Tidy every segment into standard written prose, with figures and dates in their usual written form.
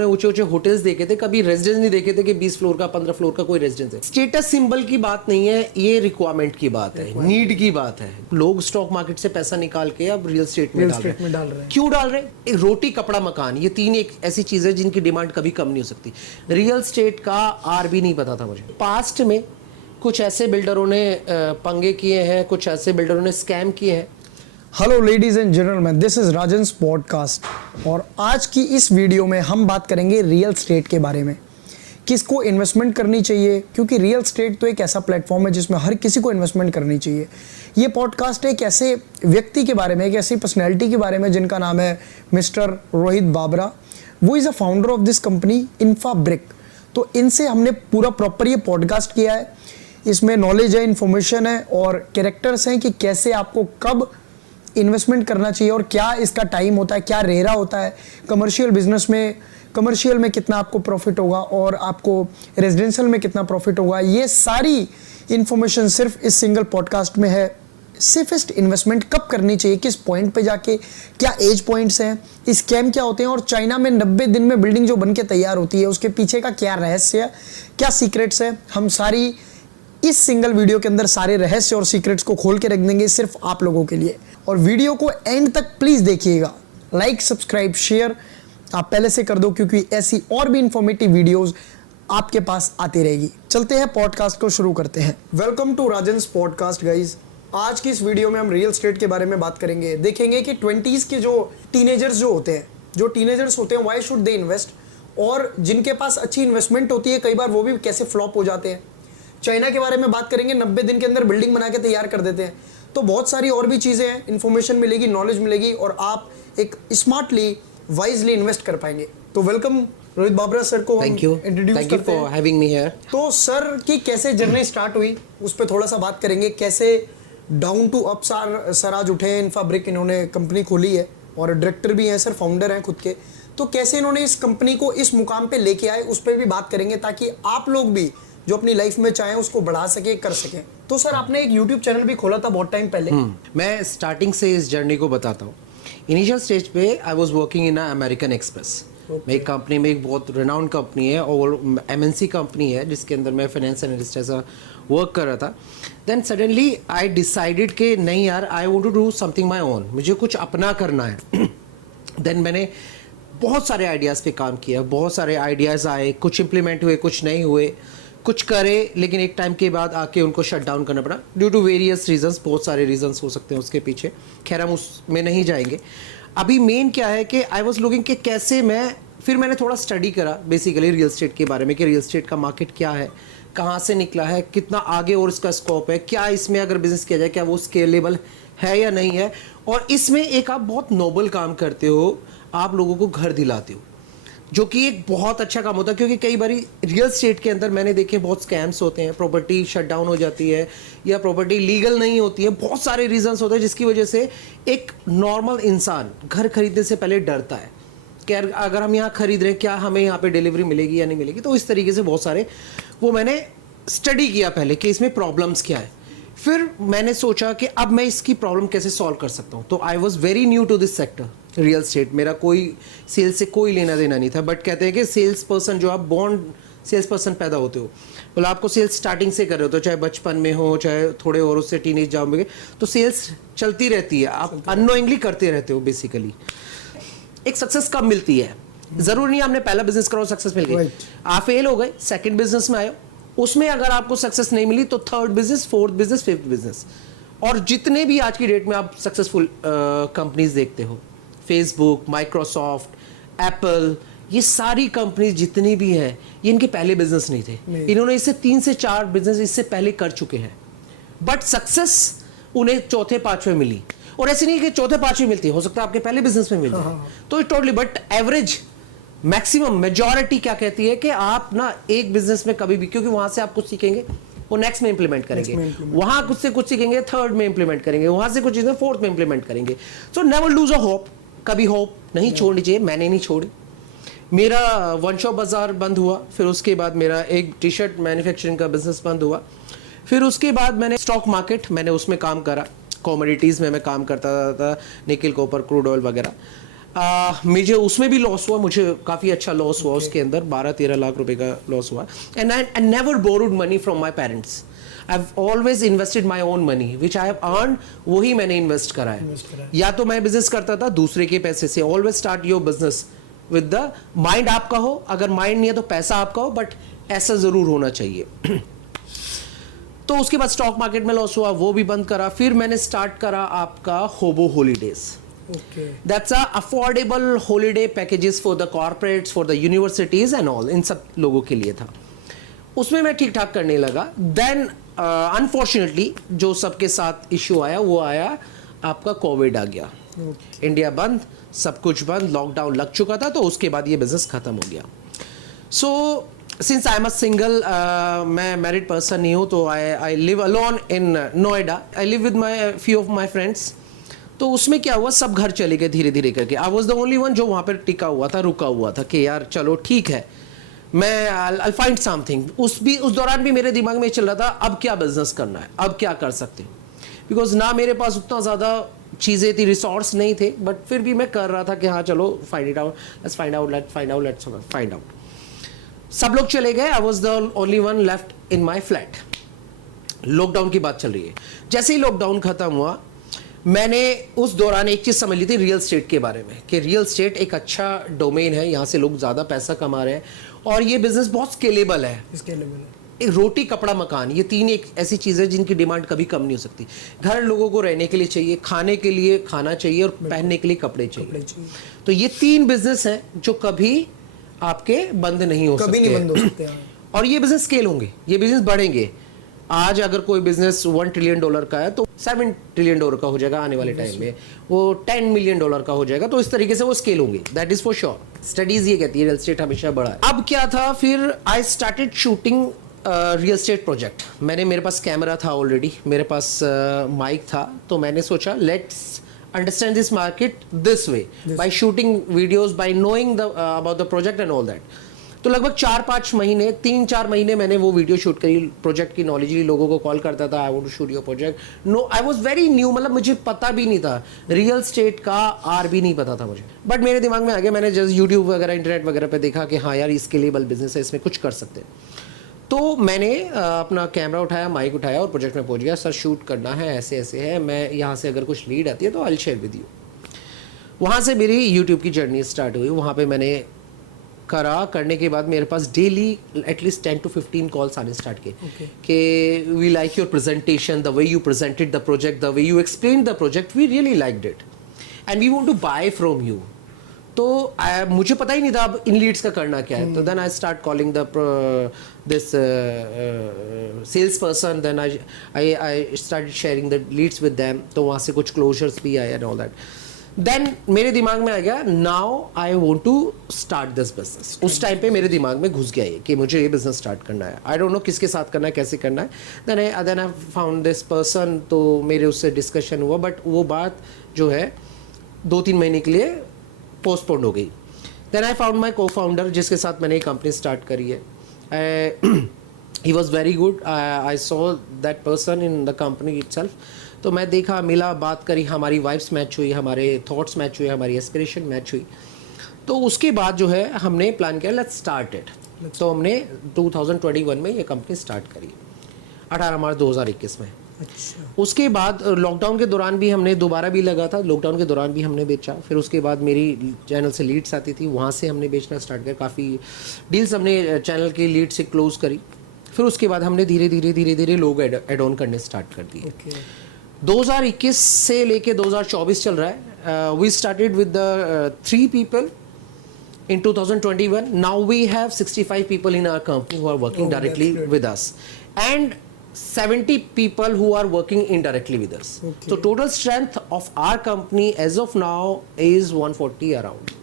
उन्होंने ऊंचे ऊंचे होटल्स देखे थे, कभी रेजिडेंस नहीं देखे थे कि 20 फ्लोर का 15 फ्लोर का कोई रेजिडेंस है। स्टेटस सिंबल की बात नहीं है, ये रिक्वायरमेंट की बात है, नीड की बात है। लोग स्टॉक मार्केट से पैसा निकाल के अब रियल स्टेट में डाल रहे हैं। क्यों डाल रहे हैं? रोटी कपड़ा मकान, ये तीन एक ऐसी चीज है जिनकी डिमांड कभी कम नहीं हो सकती। रियल स्टेट का आर भी नहीं पता था मुझे। पास्ट में कुछ ऐसे बिल्डरों ने पंगे किए हैं, कुछ ऐसे बिल्डरों ने स्कैम किए हैं। Hello ladies and gentleman, this is Rajan's podcast और आज की इस वीडियो में हम बात करेंगे रियल स्टेट के बारे में। किसको इन्वेस्टमेंट करनी चाहिए, क्योंकि रियल स्टेट तो एक ऐसा प्लेटफॉर्म है जिसमें हर किसी को इन्वेस्टमेंट करनी चाहिए। ये पॉडकास्ट एक ऐसे व्यक्ति के बारे में, एक ऐसी पर्सनैलिटी के बारे में जिनका नाम है मिस्टर रोहित बाबरा। वो is a founder of this company Infabric. तो इनसे हमने पूरा प्रॉपर ये पॉडकास्ट किया है। इसमें नॉलेज है, इन्फॉर्मेशन है और कैरेक्टर्स हैं कि कैसे आपको कब इन्वेस्टमेंट करना चाहिए और क्या इसका टाइम होता है, क्या रेरा होता है कमर्शियल बिजनेस में, कमर्शियल में कितना आपको प्रॉफिट होगा और आपको रेजिडेंशियल में कितना प्रॉफिट होगा। ये सारी इन्फॉर्मेशन सिर्फ इस सिंगल पॉडकास्ट में है। सेफेस्ट इन्वेस्टमेंट कब करनी चाहिए, किस पॉइंट पे जाके, क्या एज पॉइंट्स हैं, स्कैम क्या होते हैं और चाइना में 90 दिन में बिल्डिंग जो बन के तैयार होती है उसके पीछे का क्या रहस्य है, क्या सीक्रेट्स है। हम सारी इस सिंगल वीडियो के अंदर सारे रहस्य और सीक्रेट्स को खोल के रख देंगे सिर्फ आप लोगों के लिए। और वीडियो को एंड तक प्लीज देखिएगा। लाइक, सब्सक्राइब, शेयर आप पहले से कर दो, क्योंकि ऐसी और भी इंफॉर्मेटिव वीडियोस आपके पास आती रहेगी। चलते हैं, पॉडकास्ट को शुरू करते हैं। Welcome to Rajan's podcast guys. आज की इस वीडियो में हम रियल स्टेट के बारे में बात करेंगे। देखेंगे कि 20s के जो टीनेजर्स होते हैं व्हाई शुड दे इन्वेस्ट, और जिनके पास अच्छी इन्वेस्टमेंट होती है कई बार वो भी कैसे फ्लॉप हो जाते हैं। चाइना के बारे में बात करेंगे, 90 दिन के अंदर बिल्डिंग बना के तैयार कर देते हैं। तो बहुत सारी और भी चीज़ें हैं, इन्फॉर्मेशन मिलेगी, नॉलेज मिलेगी और आप एक स्मार्टली, वाइजली इन्वेस्ट कर पाएंगे। तो वेलकम रोहित बाबरा सर को इंट्रोड्यूस करते हैं। Having me here. तो सर की कैसे जर्नी स्टार्ट हुई उस पर थोड़ा सा बात करेंगे। कैसे डाउन टू अप सर आज उठे हैं। इन्फाब्रिक इन्होंने कंपनी खोली है और डायरेक्टर भी हैं सर, फाउंडर हैं खुद के। तो कैसे इन्होंने इस कंपनी को इस मुकाम पे लेके आए उस पर भी बात करेंगे, ताकि आप लोग भी जो अपनी लाइफ में चाहें उसको बढ़ा सके, कर सके। तो सर आपने एक YouTube चैनल भी खोला था बहुत टाइम पहले। मैं स्टार्टिंग से इस जर्नी को बताता हूँ। इनिशियल स्टेज पे I was working in American express. मैं एक कंपनी में, एक बहुत रिनाउंड कंपनी है और MNC कंपनी है जिसके अंदर मैं फाइनेंस एनालिस्ट ऐसा वर्क कर रहा था। देन सडनली आई डिसाइडेड कि नहीं यार, I want to do something my own, मुझे कुछ अपना करना है। देन मैंने बहुत सारे आइडियाज़ पे काम किया, बहुत सारे आइडियाज़ आए, कुछ इम्प्लीमेंट हुए, कुछ नहीं हुए, कुछ करे, लेकिन एक टाइम के बाद आके उनको शट डाउन करना पड़ा ड्यू टू वेरियस रीजंस। बहुत सारे रीजंस हो सकते हैं उसके पीछे, खैर हम उसमें नहीं जाएंगे। अभी मेन क्या है कि आई वाज लुकिंग कि कैसे मैंने थोड़ा स्टडी करा बेसिकली रियल स्टेट के बारे में कि रियल स्टेट का मार्केट क्या है, कहाँ से निकला है, कितना आगे और इसका स्कोप है, क्या इसमें अगर बिजनेस किया जाए क्या वो स्केलेबल है या नहीं है। और इसमें एक आप बहुत नोबल काम करते हो, आप लोगों को घर दिलाते हो, जो कि एक बहुत अच्छा काम होता है। क्योंकि कई बार रियल स्टेट के अंदर मैंने देखे बहुत स्कैम्स होते हैं, प्रॉपर्टी शट डाउन हो जाती है या प्रॉपर्टी लीगल नहीं होती है, बहुत सारे रीजंस होते हैं जिसकी वजह से एक नॉर्मल इंसान घर खरीदने से पहले डरता है कि अगर हम यहाँ खरीद रहे हैं क्या हमें यहाँ पे डिलीवरी मिलेगी या नहीं मिलेगी। तो इस तरीके से बहुत सारे वो मैंने स्टडी किया पहले कि इसमें प्रॉब्लम्स क्या है। फिर मैंने सोचा कि अब मैं इसकी प्रॉब्लम कैसे सॉल्व कर सकता हूँ। तो I was very new to this sector real estate. मेरा कोई सेल्स से कोई लेना देना नहीं था, बट कहते हैं कि सेल्स पर्सन जो आप बॉन्ड सेल्स पर्सन पैदा होते हो, मतलब आपको सेल्स स्टार्टिंग से कर रहे हो, तो चाहे बचपन में हो चाहे थोड़े और उससे टीनेज जाओगे, तो सेल्स चलती रहती है, आप अननोइंगली करते रहते हो बेसिकली। एक सक्सेस कब मिलती है, जरूरी नहीं आपने पहला बिजनेस करो सक्सेस मिल गई, आप फेल हो गए, सेकंड बिजनेस में आए, उसमें अगर आपको सक्सेस नहीं मिली तो third business, fourth business, fifth business. और जितने भी आज की डेट में आप सक्सेसफुल कंपनीज देखते हो, फेसबुक, माइक्रोसॉफ्ट, एप्पल, ये सारी कंपनीज जितनी भी हैं, ये इनके पहले बिजनेस नहीं थे। इन्होंने इससे 3 से 4 बिजनेस इससे पहले कर चुके हैं, बट सक्सेस उन्हें चौथे पांचवें मिली। और ऐसे नहीं कि चौथे पांचवें मिलती, हो सकता है आपके पहले बिजनेस में मिल जाए, तो totally, but average maximum majority क्या कहती है कि आप ना एक बिजनेस में कभी भी, क्योंकि वहां से आप कुछ सीखेंगे वो नेक्स्ट में इंप्लीमेंट करेंगे, वहां कुछ से कुछ सीखेंगे थर्ड में इंप्लीमेंट करेंगे, वहां से कुछ चीजें फोर्थ में इंप्लीमेंट करेंगे। So never lose a hope, कभी होप नहीं छोड़नी चाहिए। मैंने नहीं छोड़ी। मेरा वन शॉप बाजार बंद हुआ, फिर उसके बाद मेरा एक टी शर्ट मैन्युफैक्चरिंग का बिजनेस बंद हुआ, फिर उसके बाद मैंने स्टॉक मार्केट, मैंने उसमें काम करा, कमोडिटीज़ में मैं काम करता था, निकल, कॉपर, क्रूड ऑयल वगैरह। मुझे उसमें भी लॉस हुआ, मुझे काफ़ी अच्छा लॉस हुआ उसके अंदर 12-13 लाख रुपए का लॉस हुआ. And I never borrowed money from my parents. I have always invested my own money which I have earn, वही मैंने इन्वेस्ट करा है. या तो मैं बिजनेस करता था दूसरे के पैसे से. Always start your business with the mind आपका हो. अगर माइंड नहीं है तो पैसा आपका हो, बट ऐसा ज़रूर होना चाहिए. तो उसके बाद स्टॉक मार्केट में लॉस हुआ, वो भी बंद करा. फिर मैंने स्टार्ट करा आपका होबो holidays. That's a affordable holiday packages for the corporates, for the universities and all. इन सब लोगों के लिए था. उसमें मैं ठीक ठाक करने लगा. Then unfortunately जो सबके साथ इशू आया वो आया आपका कोविड आ गया. इंडिया बंद, सब कुछ बंद, लॉकडाउन लग चुका था, तो उसके बाद ये बिजनेस खत्म हो गया. So since I am a single, मैं मैरिड पर्सन नहीं हूँ, तो I live alone in Noida. I live with my few of my friends. तो उसमें क्या हुआ, सब घर चले गए धीरे धीरे करके. I was the only one जो वहाँ पर टिका हुआ था, रुका हुआ था कि यार चलो ठीक है, मैं आई फाइंड समथिंग. उस दौरान भी मेरे दिमाग में चल रहा था अब क्या बिजनेस करना है, अब क्या कर सकते हैं. बिकॉज ना मेरे पास उतना ज़्यादा चीज़ें थी, रिसोर्स नहीं थे, बट फिर भी मैं कर रहा था कि हाँ चलो find it out, let's find out, let's find out. सब लोग चले गए. I was the only one left in my flat. Lockdown की बात चल रही है. जैसे ही लॉकडाउन खत्म हुआ, मैंने उस दौरान एक चीज़ समझ ली थी रियल स्टेट के बारे में, कि रियल स्टेट एक अच्छा डोमेन है, यहाँ से लोग ज़्यादा पैसा कमा रहे हैं और ये बिजनेस बहुत स्केलेबल है. एक रोटी कपड़ा मकान, ये तीन एक ऐसी चीज़ है जिनकी डिमांड कभी कम नहीं हो सकती. घर लोगों को रहने के लिए चाहिए, खाने के लिए खाना चाहिए और पहनने के लिए कपड़े चाहिए. तो ये तीन बिजनेस हैं जो कभी आपके बंद नहीं हो सकते, कभी नहीं बंद हो सकते. और ये बिजनेस स्केल होंगे, ये बिजनेस बढ़ेंगे. आज अगर कोई बिजनेस $1 ट्रिलियन का है तो $7 ट्रिलियन का हो जाएगा आने वाले टाइम में, वो $10 मिलियन का हो जाएगा. तो इस तरीके से वो स्केल होंगे, that is for sure. Studies ये कहती है रियल स्टेट हमेशा बड़ा है. अब क्या था, फिर I started shooting real estate project. मेरे पास कैमरा था ऑलरेडी, मेरे पास माइक था, तो मैंने सोचा let's understand this market this way by shooting videos, by knowing about the project and all that. तो लगभग 4-5 महीने, 3-4 महीने मैंने वो वीडियो शूट करी. प्रोजेक्ट की नॉलेज ली, लोगों को कॉल करता था, I want to shoot your project. No, I was very new, मतलब मुझे पता भी नहीं था रियल स्टेट का आर भी नहीं पता था मुझे. बट मेरे दिमाग में आ गया, मैंने जस्ट यूट्यूब वगैरह इंटरनेट वगैरह पे देखा कि हाँ यार इसके लिए बिजनेस है, इसमें कुछ कर सकते हैं. तो मैंने अपना कैमरा उठाया, माइक उठाया और प्रोजेक्ट में पहुंच गया. सर शूट करना है, ऐसे ऐसे है, मैं यहाँ से अगर कुछ लीड आती है तो I will share with you. वहाँ से मेरी यूट्यूब की जर्नी स्टार्ट हुई. वहाँ पे मैंने करने के बाद मेरे पास डेली एटलीस्ट 10 to 15 कॉल्स आने स्टार्ट किए कि we like your presentation, the way you presented the project, the way you explain the project, we really liked it and we want to buy from you. तो मुझे पता ही नहीं था अब इन Leeds का करना क्या है. तो then I start calling this sales person, then I started sharing the leads with them. तो वहाँ से कुछ क्लोजर्स भी आए एंड ऑल दैट. देन मेरे दिमाग में आ गया now I want to start this business. उस टाइम पे मेरे दिमाग में घुस गया ये कि मुझे ये बिजनेस स्टार्ट करना है. आई डोंट नो किसके साथ करना है, कैसे करना है. Then I found this person. तो मेरे उससे डिस्कशन हुआ, बट वो बात जो है 2-3 महीने के लिए पोस्टपोन्ड हो गई. देन आई फाउंड माई को फाउंडर जिसके साथ मैंने ये कंपनी स्टार्ट करी है. He was very good. I saw that person in the company itself. तो मैं देखा, मिला, बात करी, हमारी वाइब्स मैच हुई, हमारे थॉट्स मैच हुए, हमारी एस्पिरेशन मैच हुई. तो उसके बाद जो है हमने प्लान किया लेट्स स्टार्ट इट. तो हमने 2021 में ये कंपनी स्टार्ट करी, 18 मार्च 2021 में. अच्छा. उसके बाद लॉकडाउन के दौरान भी हमने दोबारा भी लगा था, लॉकडाउन के दौरान भी हमने बेचा. फिर उसके बाद मेरी चैनल से लीड्स आती थी, वहाँ से हमने बेचना स्टार्ट किया. काफ़ी डील्स हमने चैनल की लीड से क्लोज करी. फिर उसके बाद हमने धीरे धीरे लोग एड ऑन करने स्टार्ट कर दिए. 2021 से लेके 2024 चल रहा है. We started with the 3 people in 2021. Now we have 65 people in our company who are working directly with us and 70 people who are working indirectly with us. So total strength of our company as of now is 140 around.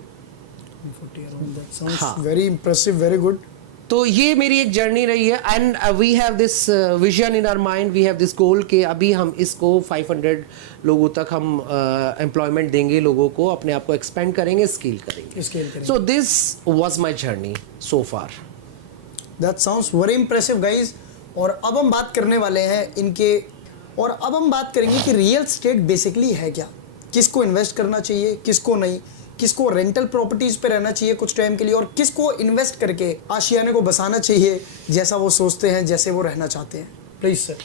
140 around. That sounds very impressive, very good. तो ये मेरी एक journey रही है and we have this vision in our mind, we have this goal कि अभी हम इसको 500 लोगों तक हम एम्प्लॉयमेंट देंगे, लोगों को अपने आप को एक्सपेंड करेंगे, स्केल करेंगे. So this was my journey so far. That sounds very impressive guys. और अब हम बात करने वाले हैं इनके, और अब हम बात करेंगे कि रियल स्टेट बेसिकली है क्या, किसको इन्वेस्ट करना चाहिए, किसको नहीं, किसको रेंटल प्रॉपर्टीज पे रहना चाहिए कुछ टाइम के लिए, और किसको इन्वेस्ट करके आशियाने को बसाना चाहिए जैसा वो सोचते हैं, जैसे वो रहना चाहते हैं? Please sir,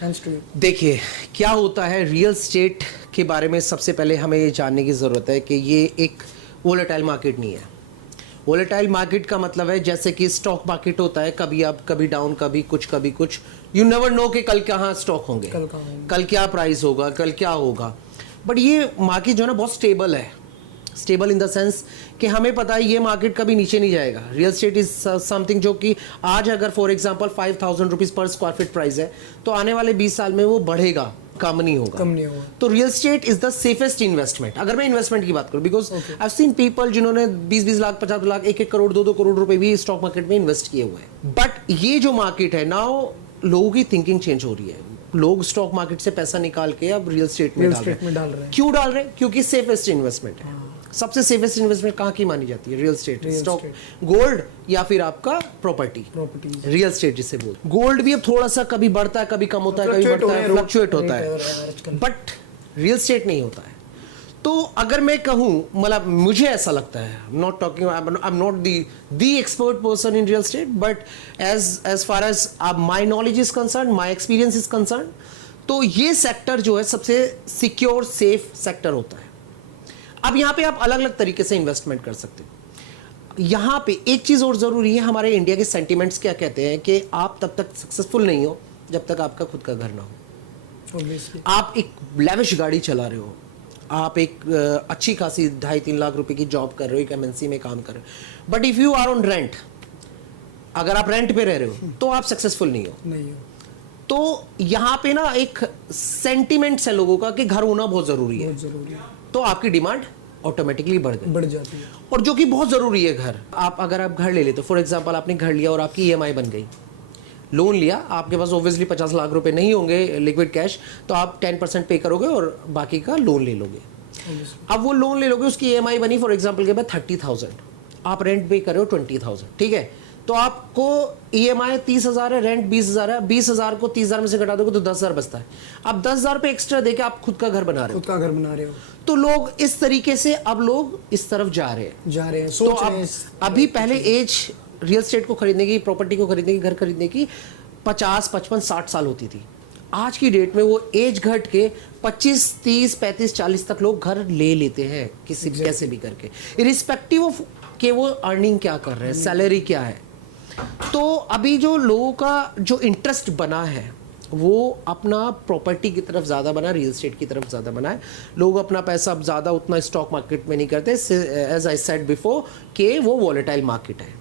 hands to you. देखिए क्या होता है रियल स्टेट के बारे में, सबसे पहले हमें ये जानने की ज़रूरत है कि ये एक वोलेटाइल मार्केट नहीं है। वोलेटाइल मार्केट का मतलब है जैसे कि स्टॉक मार्केट होता है, कभी अप कभी डाउन, कभी कुछ, यू नेवर नो कि कल कहाँ स्टॉक होंगे, कल क्या प्राइस होगा, कल क्या होगा। बट ये मार्केट जो है ना बहुत स्टेबल है। स्टेबल इन द सेंस कि हमें पता है ये मार्केट कभी नीचे नहीं जाएगा। रियल स्टेट इज समथिंग जो कि आज अगर फॉर एग्जांपल 5,000 रुपीज़ पर स्क्वायर फीट प्राइस है तो आने वाले 20 साल में वो बढ़ेगा, कम नहीं होगा। तो real estate is the safest investment अगर मैं इन्वेस्टमेंट की बात करूं, because I have seen people जिन्होंने 20-20 लाख, 50 लाख, 1-1 करोड़, 2-2 करोड़ रुपए भी स्टॉक मार्केट में इन्वेस्ट किए हुए हैं। बट ये जो मार्केट है नाउ, लोगों की थिंकिंग चेंज हो रही है। लोग स्टॉक मार्केट से पैसा निकाल के अब रियल स्टेट में डाल रहे हैं। क्यों डाल रहे हैं? क्योंकि सेफेस्ट इन्वेस्टमेंट है। सबसे सेफेस्ट इन्वेस्टमेंट कहाँ की मानी जाती है? रियल स्टेट, स्टॉक, गोल्ड या फिर आपका प्रॉपर्टी। रियल स्टेट जिसे बोलते। गोल्ड भी अब थोड़ा सा कभी बढ़ता है, कभी कम होता है, कभी बढ़ता है, फ्लक्चुएट होता है, बट रियल स्टेट नहीं होता है। तो अगर मैं कहूँ, मतलब मुझे ऐसा लगता है, not talking, I am not the expert person in real estate, but as far as my knowledge is concern, my experience is concern, तो ये सेक्टर जो है सबसे सिक्योर सेफ सेक्टर होता है। अब यहाँ पे आप अलग अलग तरीके से इन्वेस्टमेंट कर सकते हो। यहाँ पे एक चीज़ और ज़रूरी है, हमारे इंडिया के सेंटिमेंट्स क्या कहते हैं कि आप तब तक सक्सेसफुल नहीं हो जब तक आपका खुद का घर ना हो। Obviously. आप एक लैविश गाड़ी चला रहे हो, आप एक अच्छी खासी 2.5-3 लाख रुपए की जॉब कर रहे हो, एक एमएनसी में काम कर रहे हो, but if you are on rent, अगर आप रेंट पे रह रहे हो तो आप सक्सेसफुल नहीं हो। तो यहाँ पे ना एक सेंटिमेंट्स है लोगों का कि घर होना बहुत ज़रूरी है, तो आपकी डिमांड ऑटोमेटिकली बढ़ जाती है, और जो कि बहुत ज़रूरी है घर। अगर आप घर ले लेते हो, फॉर एग्जांपल आपने घर लिया और आपकी ईएमआई बन गई, लोन लिया, आपके पास ऑब्वियसली 50 लाख रुपए नहीं होंगे लिक्विड कैश, तो आप 10% पे करोगे और बाकी का लोन ले लोगे। अब वो लोन ले लोगे, उसकी ईएमआई बनी फॉर एग्जांपल के बाद 30,000, आप रेंट पे कर रहे हो 20,000, ठीक है, तो आपको ईएमआई 30,000 है, रेंट 20,000 है, 20,000 को 30,000 में से घटा दोगे तो 10,000 बचता है। अब 10,000 पे एक्स्ट्रा देके आप खुद का घर बना रहे हो, तो लोग इस तरीके से अब लोग इस तरफ जा रहे हैं, तो अब अभी पहले एज रियल स्टेट को खरीदने की, प्रॉपर्टी को खरीदने की, घर खरीदने की 50, 55, 60 साल होती थी। आज की डेट में वो एज घट के 25, 30, 35, 40 तक लोग घर ले लेते हैं कैसे भी करके, इरिस्पेक्टिव ऑफ कि वो अर्निंग क्या कर रहे हैं, सैलरी क्या है। तो अभी जो लोगों का जो इंटरेस्ट बना है वो अपना प्रॉपर्टी की तरफ ज़्यादा बना, रियल एस्टेट की तरफ ज़्यादा बना है। लोग अपना पैसा अब ज़्यादा उतना स्टॉक मार्केट में नहीं करते, एज आई सेड बिफोर कि वो वॉलेटाइल मार्केट है,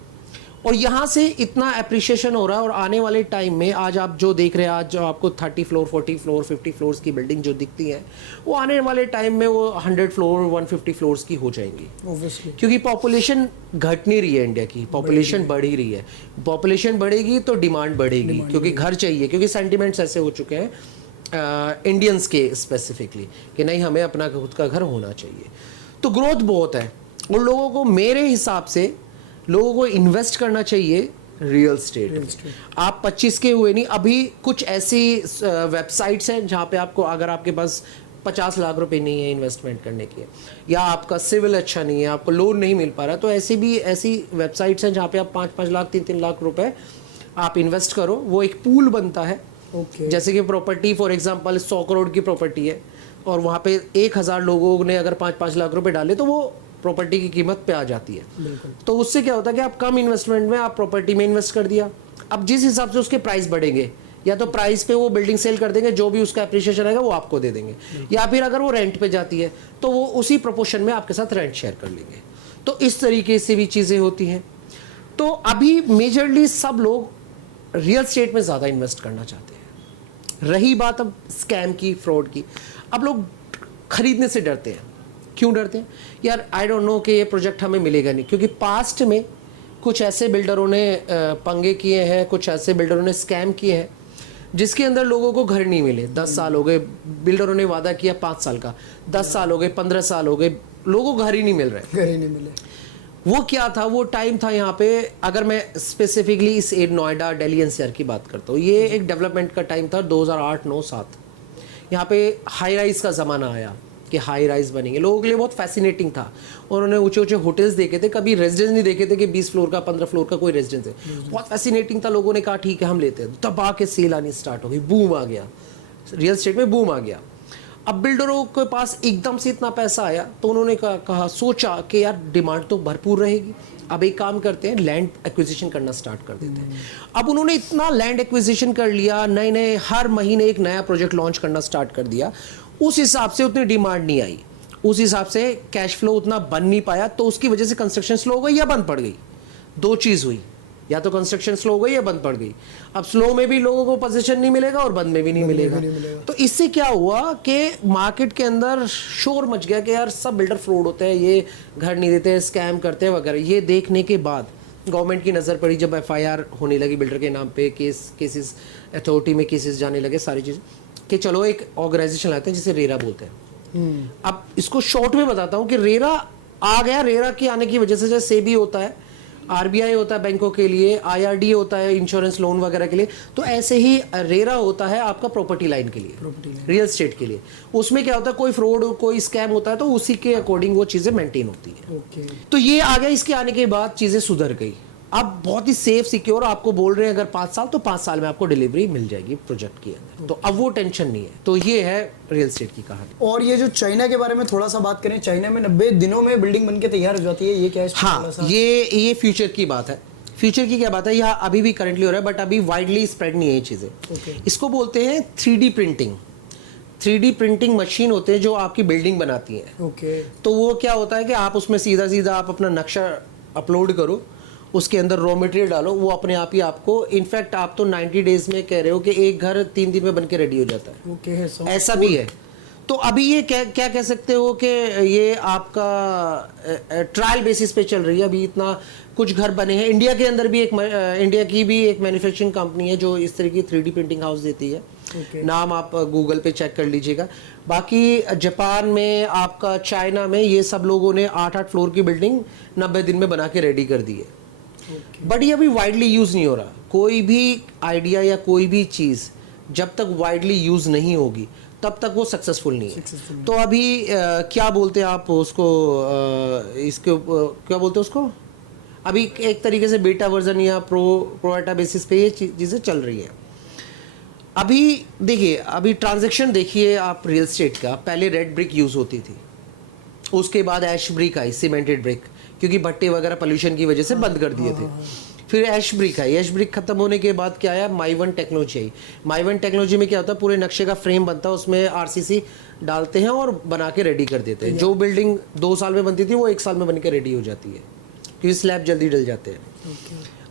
और यहाँ से इतना अप्रिशिएशन हो रहा है। और आने वाले टाइम में आज आप जो देख रहे हैं, आज जो आपको 30 फ्लोर, 40 फ्लोर, 50 फ्लोर्स की बिल्डिंग जो दिखती है, वो आने वाले टाइम में वो 100 फ्लोर, 150 फ्लोर्स की हो जाएंगी, क्योंकि पॉपुलेशन घट नहीं रही है, इंडिया की पॉपुलेशन बढ़ ही रही है। पॉपुलेशन बढ़ेगी तो डिमांड बढ़ेगी, क्योंकि घर चाहिए, क्योंकि सेंटिमेंट्स ऐसे हो चुके हैं इंडियंस के स्पेसिफिकली कि नहीं, हमें अपना खुद का घर होना चाहिए। तो ग्रोथ बहुत है, और लोगों को, मेरे हिसाब से लोगों को इन्वेस्ट करना चाहिए रियल स्टेट। आप 25 के हुए नहीं, अभी कुछ ऐसी वेबसाइट्स हैं जहाँ पे आपको, अगर आपके पास 50 लाख रुपए नहीं है इन्वेस्टमेंट करने के, या आपका सिविल अच्छा नहीं है, आपको लोन नहीं मिल पा रहा, तो ऐसी वेबसाइट्स हैं जहाँ पे आप 5-5 लाख, 3-3 लाख रुपए आप इन्वेस्ट करो, वो एक पूल बनता है। जैसे कि प्रॉपर्टी फॉर एग्जांपल 100 करोड़ की प्रॉपर्टी है, और वहाँ पे 1,000 लोगों ने अगर 5-5 लाख रुपए डाले तो वो प्रॉपर्टी की कीमत पे आ जाती है। तो उससे क्या होता है कि आप कम इन्वेस्टमेंट में आप प्रॉपर्टी में इन्वेस्ट कर दिया। अब जिस हिसाब से उसके प्राइस बढ़ेंगे, या तो प्राइस पे वो बिल्डिंग सेल कर देंगे, जो भी उसका एप्रिशिएशन आएगा वो आपको दे देंगे, या फिर अगर वो रेंट पे जाती है तो वो उसी प्रोपोर्शन में आपके साथ रेंट शेयर कर लेंगे। तो इस तरीके से भी चीज़ें होती हैं। तो अभी मेजरली सब लोग रियल स्टेट में ज़्यादा इन्वेस्ट करना चाहते हैं। रही बात अब स्कैम की, फ्रॉड की, अब लोग खरीदने से डरते हैं। क्यों डरते हैं? यार आई डोंट नो कि ये प्रोजेक्ट हमें मिलेगा नहीं, क्योंकि पास्ट में कुछ ऐसे बिल्डरों ने पंगे किए हैं, कुछ ऐसे बिल्डरों ने स्कैम किए हैं जिसके अंदर लोगों को घर नहीं मिले। 10 साल हो गए, बिल्डरों ने वादा किया 5 साल का, 10 साल हो गए, 15 साल हो गए, लोगों को घर ही नहीं मिल रहे, घर ही नहीं मिले। वो क्या था, वो टाइम था यहाँ पे, अगर मैं स्पेसिफिकली इस नोएडा, दिल्ली एनसीआर की बात करता हूँ, ये एक डेवलपमेंट का टाइम था 2008, 9, 7। यहाँ पे हाई राइज का ज़माना आया, कि हाई राइज बनेंगे, लोगों के लिए बहुत फैसिनेटिंग था। उन्होंने ऊंचे ऊंचे होटल्स देखे थे, कभी रेजिडेंस नहीं देखे थे कि 20 फ्लोर का 15 फ्लोर का कोई रेजिडेंस है। बहुत फैसिनेटिंग था, लोगों ने कहा ठीक है हम लेते हैं। तब आके सेल आनी स्टार्ट हो गई, बूम आ गया, रियल एस्टेट में बूम आ गया। अब बिल्डरों के पास एकदम से इतना पैसा आया तो उन्होंने कहा सोचा कि यार डिमांड तो भरपूर रहेगी, अब एक काम करते हैं लैंड एक्विजिशन करना स्टार्ट कर देते हैं। अब उन्होंने इतना लैंड एक्विजिशन कर लिया, नए नए हर महीने एक नया प्रोजेक्ट लॉन्च करना स्टार्ट कर दिया। उस हिसाब से उतनी डिमांड नहीं आई, उस हिसाब से कैश फ्लो उतना बन नहीं पाया, तो उसकी वजह से कंस्ट्रक्शन स्लो हो गई या बंद पड़ गई। दो चीज़ हुई, या तो कंस्ट्रक्शन स्लो हो गई या बंद पड़ गई। अब स्लो में भी लोगों को पोजीशन नहीं मिलेगा और बंद में भी नहीं मिलेगा। तो इससे क्या हुआ कि मार्केट के अंदर शोर मच गया कि यार सब बिल्डर फ्रॉड होते हैं, ये घर नहीं देते हैं, स्कैम करते हैं वगैरह। ये देखने के बाद गवर्नमेंट की नज़र पड़ी, जब FIR होने लगी बिल्डर के नाम पे, केसेस अथॉरिटी में केसेस जाने लगे, सारी चीज़ कि चलो एक ऑर्गेनाइजेशन लाते हैं जिसे रेरा बोलते हैं। अब इसको शॉर्ट में बताता हूँ कि रेरा आ गया। रेरा के आने की वजह से जैसे सेबी होता है, RBI होता है बैंकों के लिए, IRD होता है इंश्योरेंस लोन वगैरह के लिए, तो ऐसे ही रेरा होता है आपका प्रॉपर्टी लाइन के लिए, रियल एस्टेट के लिए। उसमें क्या होता है, कोई फ्रॉड कोई स्कैम होता है तो उसी के अकॉर्डिंग वो चीज़ें मेंटेन होती है। तो ये आ गया, इसके आने के बाद चीज़ें सुधर गई। अब बहुत ही सेफ सिक्योर आपको बोल रहे हैं अगर 5 साल तो 5 साल में आपको डिलीवरी मिल जाएगी प्रोजेक्ट के अंदर, तो अब वो टेंशन नहीं है। तो ये है रियल एस्टेट की कहानी। और ये जो चाइना के बारे में थोड़ा सा बात करें, चाइना में 90 दिनों में बिल्डिंग बनके तैयार हो जाती है, ये क्या है? हाँ, ये फ्यूचर की बात है। फ्यूचर की क्या बात है, यह अभी भी करंटली हो रहा है बट अभी वाइडली स्प्रेड नहीं है ये चीज़ें। इसको बोलते हैं 3D printing. 3D printing machine होते हैं जो आपकी बिल्डिंग बनाती है। तो वो क्या होता है कि आप उसमें सीधा सीधा आप अपना नक्शा अपलोड करो, उसके अंदर रॉ मटेरियल डालो, वो अपने आप ही आपको, इनफैक्ट आप तो 90 डेज में कह रहे हो कि एक घर 3 दिन में बन के रेडी हो जाता है। ऐसा भी है। तो अभी ये क्या कह सकते हो कि ये आपका ट्रायल बेसिस पे चल रही है। अभी इतना कुछ घर बने हैं इंडिया के अंदर भी, इंडिया की भी एक मैन्युफैक्चरिंग कंपनी है जो इस तरह की 3D प्रिंटिंग हाउस देती है। नाम आप गूगल पे चेक कर लीजिएगा। बाकी जापान में, आपका चाइना में, ये सब लोगों ने 8-8 फ्लोर की बिल्डिंग 90 दिन में बना के रेडी कर दी है। बट ये अभी वाइडली यूज नहीं हो रहा। कोई भी आइडिया या कोई भी चीज़ जब तक वाइडली यूज नहीं होगी तब तक वो सक्सेसफुल नहीं है। तो अभी क्या बोलते हैं आप उसको, इसके क्या बोलते हैं उसको, अभी एक तरीके से बीटा वर्जन या प्रोएटा बेसिस पे ये चीज़ें चल रही है। अभी देखिए, अभी ट्रांजैक्शन देखिए आप रियल एस्टेट का, पहले रेड ब्रिक यूज़ होती थी, उसके बाद ऐश ब्रिक आई, सीमेंटेड ब्रिक, क्योंकि भट्टे वगैरह पोल्यूशन की वजह से बंद कर दिए थे। फिर ऐश ब्रिक आई। ऐश ब्रिक खत्म होने के बाद क्या आया, माइवन टेक्नोलॉजी आई। माइवन टेक्नोलॉजी में क्या होता है, पूरे नक्शे का फ्रेम बनता है, उसमें RCC डालते हैं और बना के रेडी कर देते हैं। जो बिल्डिंग 2 साल में बनती थी वो 1 साल में बन के रेडी हो जाती है, क्योंकि स्लैब जल्दी डल जाते हैं।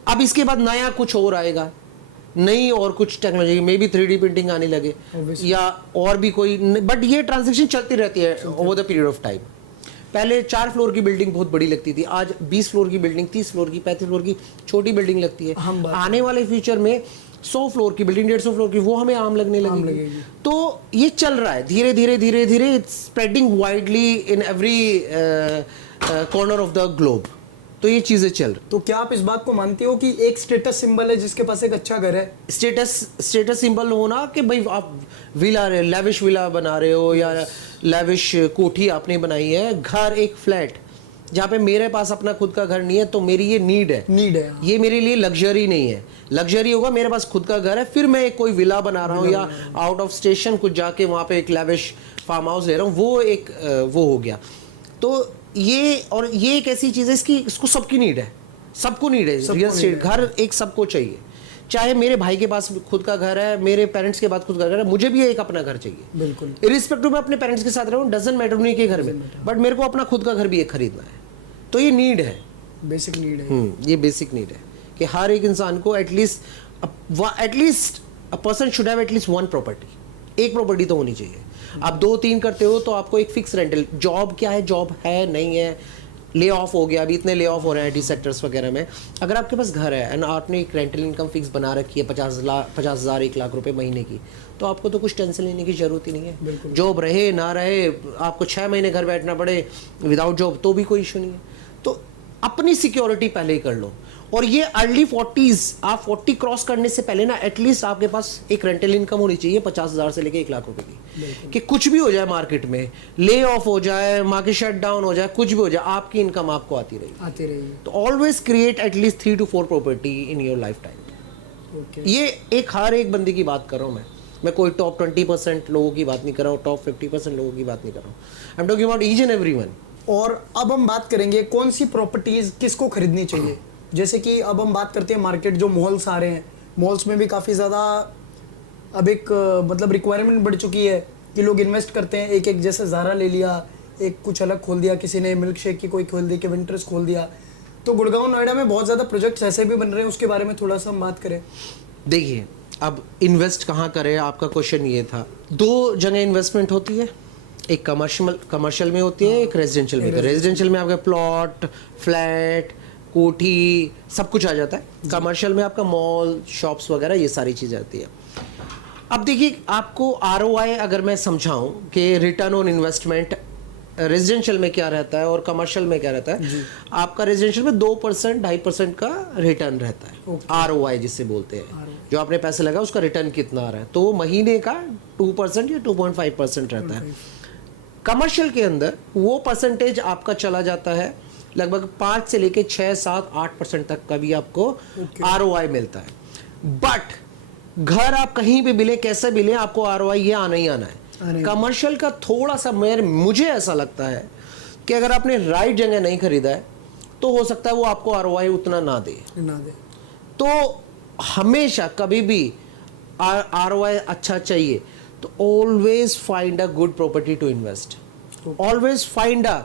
अब इसके बाद नया कुछ और आएगा, नई और कुछ technology, may be 3D printing आने लगे या और भी कोई, बट ये ट्रांजेक्शन चलती रहती है over the period of time. पहले 4 फ्लोर की बिल्डिंग बहुत बड़ी लगती थी, आज 20 फ्लोर की बिल्डिंग, 30 फ्लोर की, 35 फ्लोर की छोटी बिल्डिंग लगती है। आने वाले फ्यूचर में 100 फ्लोर की बिल्डिंग, 150 फ्लोर की, वो हमें आम लगने लगेगी। तो ये चल रहा है धीरे धीरे धीरे धीरे, it's spreading widely in every corner of the globe. तो ये चीजें चल रही। तो क्या आप इस बात को मानते हो कि एक स्टेटस सिंबल है जिसके पास एक अच्छा घर है? स्टेटस सिंबल होना कि भाई आप विला, लेविश विला बना रहे हो या लेविश कोठी आपने बनाई है, घर एक फ्लैट जहाँ पे मेरे पास अपना खुद का घर नहीं है, तो मेरी ये नीड है। ये मेरे लिए लग्जरी नहीं है। लग्जरी होगा मेरे पास खुद का घर है, फिर मैं कोई विला बना रहा हूँ या आउट ऑफ स्टेशन कुछ जाके वहाँ पे एक लेविश फार्म हाउस ले रहा हूँ, वो एक वो हो गया। तो ये, और ये एक ऐसी चीज़ है इसको सबकी नीड है, सबको नीड है। रियल एस्टेट घर एक सबको चाहिए, चाहे मेरे भाई के पास खुद का घर है, मेरे पेरेंट्स के पास खुद का घर है, मुझे भी एक अपना घर चाहिए। बिल्कुल, इरिस्पेक्टिव मैं अपने पेरेंट्स के साथ रहूँ, डजंट मैटर उन्हीं के घर में, बट मेरे को अपना खुद का घर भी एक खरीदना है। तो ये नीड है, बेसिक नीड है। ये बेसिक नीड है कि हर एक इंसान को at least a person should have at least 1 property, एक प्रॉपर्टी तो होनी चाहिए। आप 2-3 करते हो तो आपको एक फिक्स रेंटल, जॉब क्या है, जॉब है नहीं है, ले ऑफ हो गया, अभी इतने ले ऑफ हो रहे हैं IT सेक्टर्स वगैरह में, अगर आपके पास घर है एंड आपने एक रेंटल इनकम फिक्स बना रखी है 50,000 1 लाख रुपए महीने की, तो आपको तो कुछ टेंशन लेने की जरूरत ही नहीं है। जॉब रहे ना रहे, आपको 6 महीने घर बैठना पड़े विदाउट जॉब तो भी कोई इशू नहीं है। तो अपनी सिक्योरिटी पहले ही कर लो, और ये अर्ली 40s, आप 40 क्रॉस करने से पहले ना एटलीस्ट आपके पास एक रेंटल इनकम होनी चाहिए 50,000 से लेके 1 लाख रुपए की, कि कुछ भी हो जाए मार्केट में, ले ऑफ हो जाए, मार्केट शट डाउन हो जाए, कुछ भी हो जाए, आपकी इनकम आपको आती रहेगी। तो always create at least 3 to 4 property in your life time. ये एक हर एक बंदे की बात कर रहा हूँ मैं कोई टॉप 20% लोगों की बात नहीं कर रहा हूँ, टॉप 50% लोगों की बात नहीं कर रहा हूँ, I am talking about each and everyone. और अब हम बात करेंगे कौन सी प्रॉपर्टीज किसको खरीदनी चाहिए। जैसे कि अब हम बात करते हैं मार्केट, जो मॉल्स आ रहे हैं, मॉल्स में भी काफ़ी ज़्यादा अब एक मतलब रिक्वायरमेंट बढ़ चुकी है कि लोग इन्वेस्ट करते हैं। एक जैसे ज़ारा ले लिया, एक कुछ अलग खोल दिया, किसी ने मिल्क शेक की कोई खोल दी, कि विंटर्स खोल दिया। तो गुड़गांव नोएडा में बहुत ज़्यादा प्रोजेक्ट्स ऐसे भी बन रहे हैं, उसके बारे में थोड़ा सा हम बात करें। देखिए, अब इन्वेस्ट कहाँ करें, आपका क्वेश्चन ये था। 2 जगह इन्वेस्टमेंट होती है, एक कमर्शियल में होती है, एक रेजिडेंशियल में होती है। रेजिडेंशियल में आपका प्लॉट, फ्लैट, कोठी सब कुछ आ जाता है। कमर्शियल में आपका मॉल, शॉप्स वगैरह ये सारी चीज़ें आती है। अब देखिए, आपको ROI अगर मैं समझाऊं कि रिटर्न ऑन इन्वेस्टमेंट रेजिडेंशियल में क्या रहता है और कमर्शियल में क्या रहता है, आपका रेजिडेंशियल में 2% 2.5% का रिटर्न रहता है। ROI जिसे बोलते हैं, जो आपने पैसे लगा उसका रिटर्न कितना आ रहा है, तो महीने का 2% या 2.5% रहता है। कमर्शियल के अंदर वो परसेंटेज आपका चला जाता है लगभग 5 से लेके 6, 7, 8% तक का भी आपको ROI मिलता है। बट घर आप कहीं भी मिले, कैसे मिले, आपको ROI ये आना ही आना है। कमर्शियल का थोड़ा सा मुझे ऐसा लगता है कि अगर आपने राइट जगह नहीं खरीदा है तो हो सकता है वो आपको ROI उतना ना दे। तो हमेशा कभी भी ROI अच्छा चाहिए तो always find a good property to invest. Always find a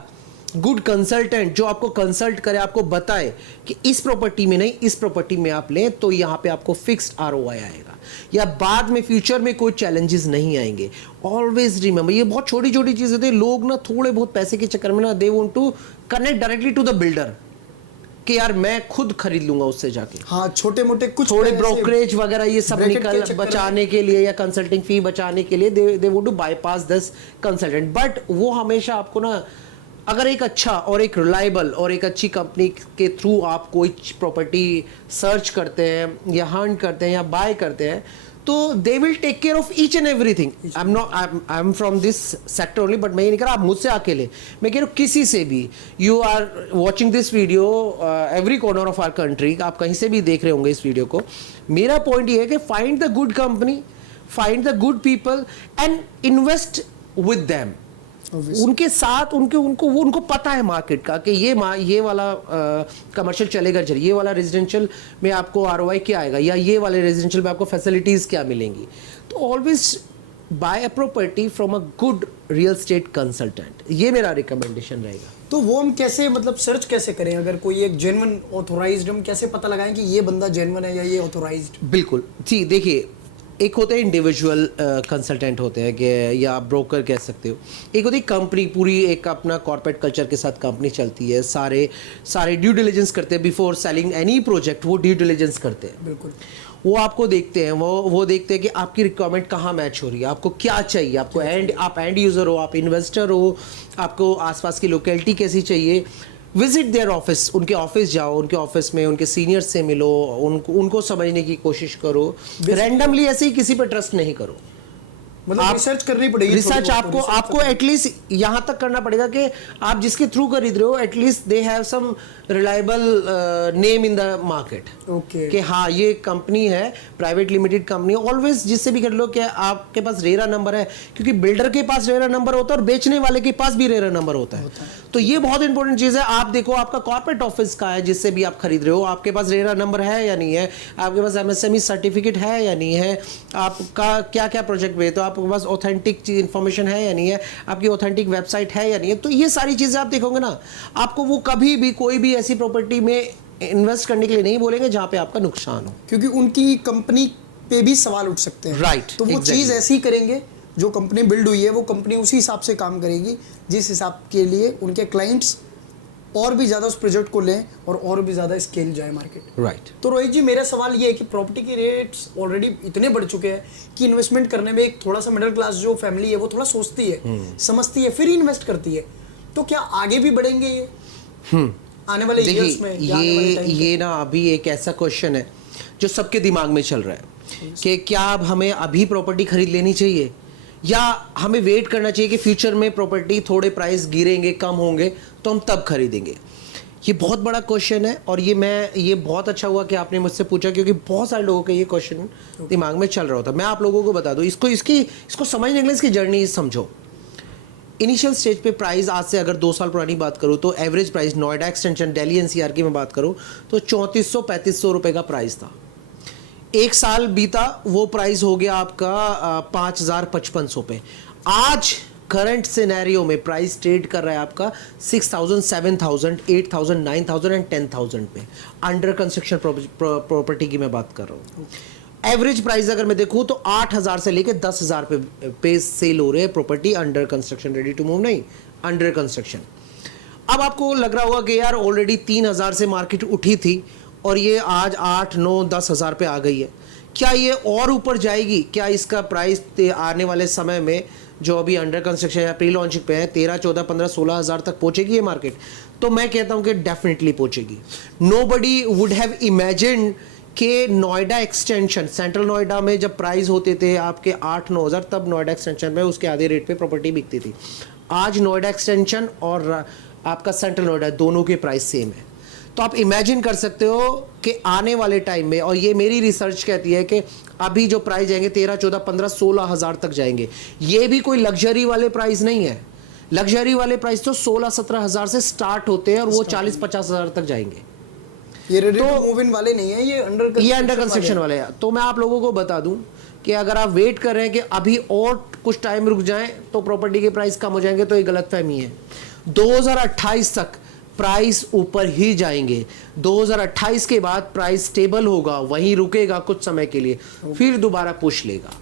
good consultant जो आपको कंसल्ट करे, आपको बताए कि इस प्रॉपर्टी में नहीं, इस प्रॉपर्टी में आप लें तो यहाँ पे आपको फिक्स्ड ROI आएगा, या बाद में फ्यूचर में कोई चैलेंजेस नहीं आएंगे। ऑलवेज रिमेंबर, ये बहुत छोटी छोटी चीजें होती है। लोग ना थोड़े बहुत पैसे के चक्कर में ना they want to connect directly to the builder कि यार मैं खुद खरीद लूंगा उससे जाके। हाँ, छोटे मोटे कुछ थोड़े ब्रोकरेज वगैरह ये सब निकल बचाने के लिए या कंसल्टिंग फी बचाने के लिए they want to bypass this consultant. But वो हमेशा आपको ना, अगर एक अच्छा और एक रिलायबल और एक अच्छी कंपनी के थ्रू आप कोई प्रॉपर्टी सर्च करते हैं या हंट करते हैं या बाय करते हैं, तो they will take care of each and everything. I am from this sector only, but मैं ये नहीं कह रहा आप मुझसे अकेले, मैं कह रहा हूँ किसी से भी। You are watching this video every corner of our country, आप कहीं से भी देख रहे होंगे इस वीडियो को। मेरा पॉइंट ये है कि find the good company, find the good people and invest with them. उनके साथ उनको पता है मार्केट का कि ये वाला कमर्शियल चलेगा, चलिए ये वाला रेजिडेंशियल में आपको ROI क्या आएगा, या ये वाले रेजिडेंशियल में आपको फैसिलिटीज क्या मिलेंगी। तो always buy a property from a good real estate consultant, ये मेरा रिकमेंडेशन रहेगा। तो वो हम कैसे मतलब सर्च कैसे करें, अगर कोई एक जेन्युइन ऑथोराइज्ड, हम कैसे पता लगाएं कि ये बंदा जेन्युइन है या ये ऑथोराइज्ड? बिल्कुल जी, देखिए, एक होते हैं इंडिविजुअल कंसल्टेंट होते हैं कि, या आप ब्रोकर कह सकते हो। एक होती है कंपनी, पूरी एक अपना कॉर्पोरेट कल्चर के साथ कंपनी चलती है, सारे ड्यू डिलिजेंस करते हैं बिफोर सेलिंग एनी प्रोजेक्ट। वो ड्यू डिलिजेंस करते हैं, बिल्कुल। वो आपको देखते हैं, वो देखते हैं कि आपकी रिक्वायरमेंट कहाँ मैच हो रही है, आपको क्या चाहिए, आपको आप एंड यूज़र हो, आप इन्वेस्टर हो, आपको आसपास की लोकेलिटी कैसी चाहिए। विजिट देयर ऑफिस, उनके ऑफिस जाओ, उनके ऑफिस में उनके सीनियर्स से मिलो, उनको समझने की कोशिश करो। रैंडमली ऐसे ही किसी पर ट्रस्ट नहीं करो, मतलब रिसर्च करनी पड़ेगी। रिसर्च आपको एटलीस्ट यहाँ तक करना पड़ेगा कि आप जिसके थ्रू खरीद रहे हो at least they have some reliable name in the market, कि हाँ ये कंपनी है, प्राइवेट लिमिटेड कंपनी। ऑलवेज जिससे भी कर लो कि आपके पास रेरा नंबर है, क्योंकि बिल्डर के पास रेरा नंबर होता है और बेचने वाले के पास भी रेरा नंबर होता है। तो ये बहुत इंपॉर्टेंट चीज़ है। आप देखो आपका कॉर्पोरेट ऑफिस का है जिससे भी आप खरीद रहे हो, आपके पास रेरा नंबर है या नहीं है, आपके पास MSME सर्टिफिकेट है या नहीं है, आपका क्या क्या प्रोजेक्ट में, तो आपके पास ऑथेंटिक इन्फॉर्मेशन है या नहीं है, आपकी ऑथेंटिक वेबसाइट है या नहीं है। तो ये सारी चीज़ें आप देखोगे ना, आपको वो कभी भी कोई भी ऐसी प्रॉपर्टी में इन्वेस्ट करने के लिए नहीं बोलेंगे जहां पे आपका नुकसान हो, क्योंकि उनकी कंपनी पे भी सवाल उठ सकते हैं। राइट, तो वो चीज़ ऐसी करेंगे, जो कंपनी बिल्ड हुई है वो कंपनी उसी हिसाब से काम करेगी जिस हिसाब के लिए उनके क्लाइंट्स और भी ज़्यादा उस प्रोजेक्ट को लें और भी ज़्यादा स्केल जाए मार्केट। राइट। तो रोहित जी, मेरा सवाल ये है कि प्रॉपर्टी के रेट्स ऑलरेडी इतने बढ़ चुके हैं कि इन्वेस्टमेंट करने में एक थोड़ा सा मिडिल क्लास जो फैमिली है वो थोड़ा सोचती है, समझती है, फिर इन्वेस्ट करती है। तो क्या आगे भी बढ़ेंगे ये? आने वाले years में या आने वाले time पे? ये ना अभी एक ऐसा क्वेश्चन है जो सबके दिमाग में चल रहा है कि क्या अब हमें अभी प्रॉपर्टी खरीद लेनी चाहिए या हमें वेट करना चाहिए कि फ्यूचर में प्रॉपर्टी थोड़े प्राइस गिरेंगे, कम होंगे तो हम तब खरीदेंगे। ये बहुत बड़ा क्वेश्चन है और ये बहुत अच्छा हुआ कि आपने मुझसे पूछा, क्योंकि बहुत सारे लोगों का ये क्वेश्चन दिमाग में चल रहा होता है। मैं आप लोगों को बता दूं, इसको समझने के लिए इसकी जर्नी समझो। इनिशियल स्टेज पे प्राइस आज से अगर 2 साल पुरानी बात करूँ तो average price Noida extension, Delhi NCR की मैं बात करूँ तो 3400-3500 रुपये का प्राइस था। 1 साल बीता, वो प्राइस हो गया आपका 5000-5500 पे। आज करंट सिनेरियो में प्राइस ट्रेड कर रहा है आपका 6000, 7000, 8000, 9000 एंड 10000 पे। अंडर कंस्ट्रक्शन प्रॉपर्टी की मैं बात कर रहा हूँ। एवरेज प्राइस अगर मैं देखूँ तो 8000 से लेके 10,000 पे सेल हो रहे हैं property under construction, ready to move नहीं, अंडर कंस्ट्रक्शन। अब आपको लग रहा होगा कि यार ऑलरेडी 3000 से मार्केट उठी थी और ये आज 8, 9, 10,000 पे आ गई है, क्या ये और ऊपर जाएगी? क्या इसका प्राइस आने वाले समय में जो अभी अंडर कंस्ट्रक्शन या प्री लॉन्चिंग पे है 13, 14, 15, 16,000 तक पहुंचेगी ये मार्केट? तो मैं कहता हूं कि डेफिनेटली पहुंचेगी। नोबडी वुड हैव इमेजिन्ड कि नोएडा एक्सटेंशन, सेंट्रल नोएडा में जब प्राइस होते थे आपके 8-9 हज़ार, तब नोएडा एक्सटेंशन में उसके आधे रेट पे प्रॉपर्टी बिकती थी। आज नोएडा एक्सटेंशन और आपका सेंट्रल नोएडा दोनों के प्राइस सेम है। तो आप इमेजिन कर सकते हो कि आने वाले टाइम में, और ये मेरी रिसर्च कहती है कि अभी जो प्राइस जाएंगे 13, 14, 15, 16,000 तक जाएंगे। ये भी कोई लग्जरी वाले प्राइस नहीं है। लग्जरी वाले प्राइस तो 16-17,000 से स्टार्ट होते हैं और वो 40-50,000 तक जाएंगे। ये रेडी टू मूव इन वाले नहीं है, ये अंडर कंस्ट्रक्शन वाले हैं। तो मैं आप लोगों को बता दूं कि अगर आप वेट कर रहे हैं कि अभी और कुछ टाइम रुक जाएं तो प्रॉपर्टी के प्राइस कम हो जाएंगे, तो ये गलतफहमी है। 2028 तक प्राइस ऊपर ही जाएंगे। 2028 के बाद प्राइस स्टेबल होगा, वहीं रुकेगा कुछ समय के लिए, फिर दोबारा पुश लेगा।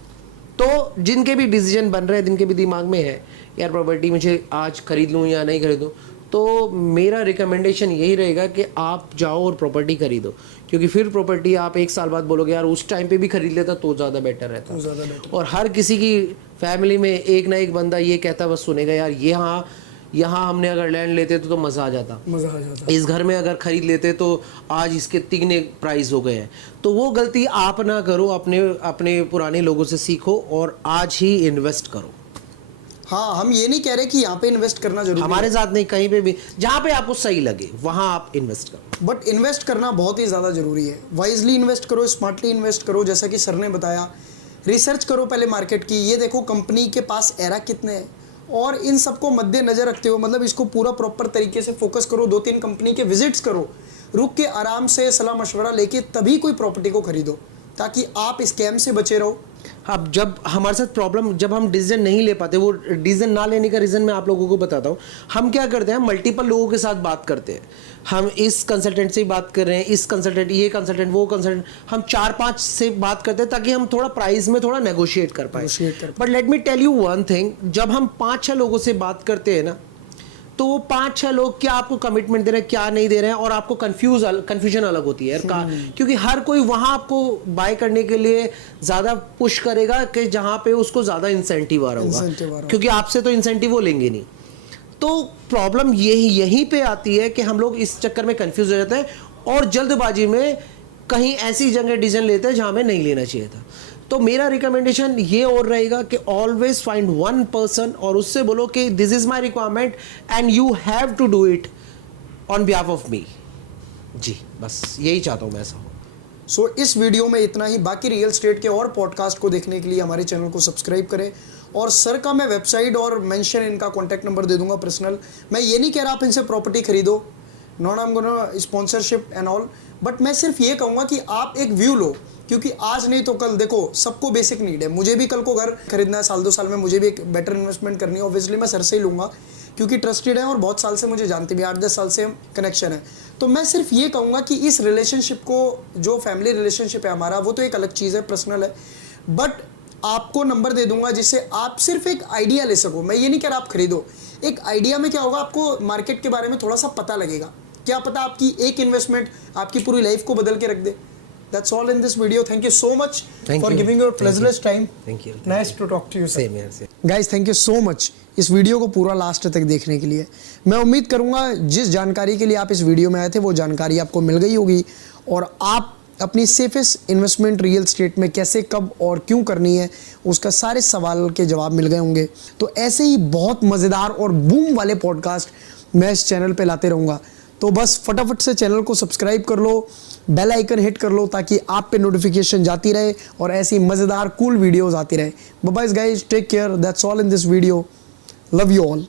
तो जिनके भी डिसीजन बन रहे हैं, जिनके भी दिमाग में है यार प्रॉपर्टी मुझे आज खरीद लूँ या नहीं खरीदूँ, तो मेरा रिकमेंडेशन यही रहेगा कि आप जाओ और प्रॉपर्टी खरीदो, क्योंकि फिर प्रॉपर्टी आप 1 साल बाद बोलोगे यार उस टाइम पे भी खरीद लेता तो ज़्यादा बेटर रहता। और हर किसी की फैमिली में एक ना एक बंदा ये कहता बस सुनेगा, यार यहाँ हमने अगर लैंड लेते तो मज़ा आ जाता, इस घर में अगर खरीद लेते तो आज इसके 3 प्राइस हो गए हैं। तो वो गलती आप ना करो, अपने पुराने लोगों से सीखो और आज ही इन्वेस्ट करो। हाँ, हम ये नहीं कह रहे कि यहाँ पे इन्वेस्ट करना जरूरी हमारे साथ नहीं, कहीं पे भी जहाँ पे आपको सही लगे वहाँ आप इन्वेस्ट करो। बट इन्वेस्ट करना बहुत ही ज़्यादा ज़रूरी है। वाइजली इन्वेस्ट करो, स्मार्टली इन्वेस्ट करो, जैसा कि सर ने बताया। रिसर्च करो पहले मार्केट की, ये देखो कंपनी के पास एरा कितने हैं, और इन सबको मद्देनजर रखते हो मतलब इसको पूरा प्रॉपर तरीके से फोकस करो। 2-3 कंपनी के विजिट्स करो, रुक के आराम से सलाह मशवरा लेके तभी कोई प्रॉपर्टी को खरीदो, ताकि आप स्कैम से बचे रहो। अब जब हमारे साथ प्रॉब्लम, जब हम डिसीजन नहीं ले पाते, वो डिसीजन ना लेने का रीज़न मैं आप लोगों को बताता हूँ। हम क्या करते हैं, मल्टीपल लोगों के साथ बात करते हैं। हम इस कंसल्टेंट से बात कर रहे हैं, इस कंसल्टेंट, ये कंसल्टेंट, वो कंसल्टेंट, हम 4-5 से बात करते हैं ताकि हम थोड़ा प्राइस में थोड़ा नेगोशिएट कर पाए। But let me tell you one thing, जब हम 5-6 लोगों से बात करते हैं ना, तो वो 5-6 लोग क्या आपको कमिटमेंट दे रहे हैं, क्या नहीं दे रहे हैं, और आपको कंफ्यूजन अलग होती है क्योंकि हर कोई वहां आपको बाय करने के लिए ज्यादा पुश करेगा कि जहां पे उसको ज्यादा इंसेंटिव आ रहा होगा, क्योंकि आपसे तो इंसेंटिव वो लेंगे नहीं। तो प्रॉब्लम यहीं पे आती है कि हम लोग इस चक्कर में कंफ्यूज हो जाते हैं और जल्दबाजी में कहीं ऐसी जगह डिसीजन लेते हैं जहां में नहीं लेना चाहिए था। तो मेरा रिकमेंडेशन ये और रहेगा कि ऑलवेज फाइंड वन पर्सन और उससे बोलो कि this is my requirement and you have to do it on behalf of me. जी बस यही चाहता हूँ मैं ऐसा हो। सो इस वीडियो में इतना ही। बाकी रियल एस्टेट के और पॉडकास्ट को देखने के लिए हमारे चैनल को सब्सक्राइब करें, और सर का मैं वेबसाइट और मेंशन इनका कॉन्टैक्ट नंबर दे दूंगा पर्सनल। मैं ये नहीं कह रहा आप इनसे प्रॉपर्टी खरीदो, not I am gonna sponsorship and all, but मैं सिर्फ ये कहूँगा कि आप एक व्यू लो, क्योंकि आज नहीं तो कल देखो सबको बेसिक नीड है। मुझे भी कल को घर खरीदना है, 1-2 साल में मुझे भी एक बेटर इन्वेस्टमेंट करनी है। ऑब्वियसली मैं सर से ही लूँगा क्योंकि ट्रस्टेड है और बहुत साल से मुझे जानते भी, 8-10 साल से कनेक्शन है। तो मैं सिर्फ ये कहूँगा कि इस रिलेशनशिप को, जो फैमिली रिलेशनशिप है हमारा, वो तो एक अलग चीज़ है, पर्सनल है, बट आपको नंबर दे दूंगा जिससे आप सिर्फ एक आइडिया ले सको। मैं ये नहीं कह रहा आप खरीदो, एक आइडिया में क्या होगा, आपको मार्केट के बारे में थोड़ा सा पता लगेगा। क्या पता आपकी एक इन्वेस्टमेंट आपकी पूरी लाइफ को बदल के रख दे। That's all in this video. Thank you so much Thank for you. giving your Thank pleasureless time. Thank you. Nice to talk to you, sir. Same here. Same. Guys thank you so much इस video को पूरा last तक देखने के लिए। मैं उम्मीद करूंगा जिस जानकारी के लिए आप इस वीडियो में आए थे वो जानकारी आपको मिल गई होगी और आप अपनी सेफेस्ट इन्वेस्टमेंट रियल स्टेट में कैसे, कब और क्यों करनी है उसका सारे सवाल के जवाब मिल गए होंगे। तो ऐसे ही बहुत मज़ेदार और बूम वाले पॉडकास्ट मैं इस चैनल पे लाते रहूँगा। तो बस फटाफट से चैनल को सब्सक्राइब कर लो, बेल आइकन हिट कर लो ताकि आप पे नोटिफिकेशन जाती रहे और ऐसी मज़ेदार कूल वीडियोस आती रहे। Bye bye guys, take care, that's all in this video, love you all.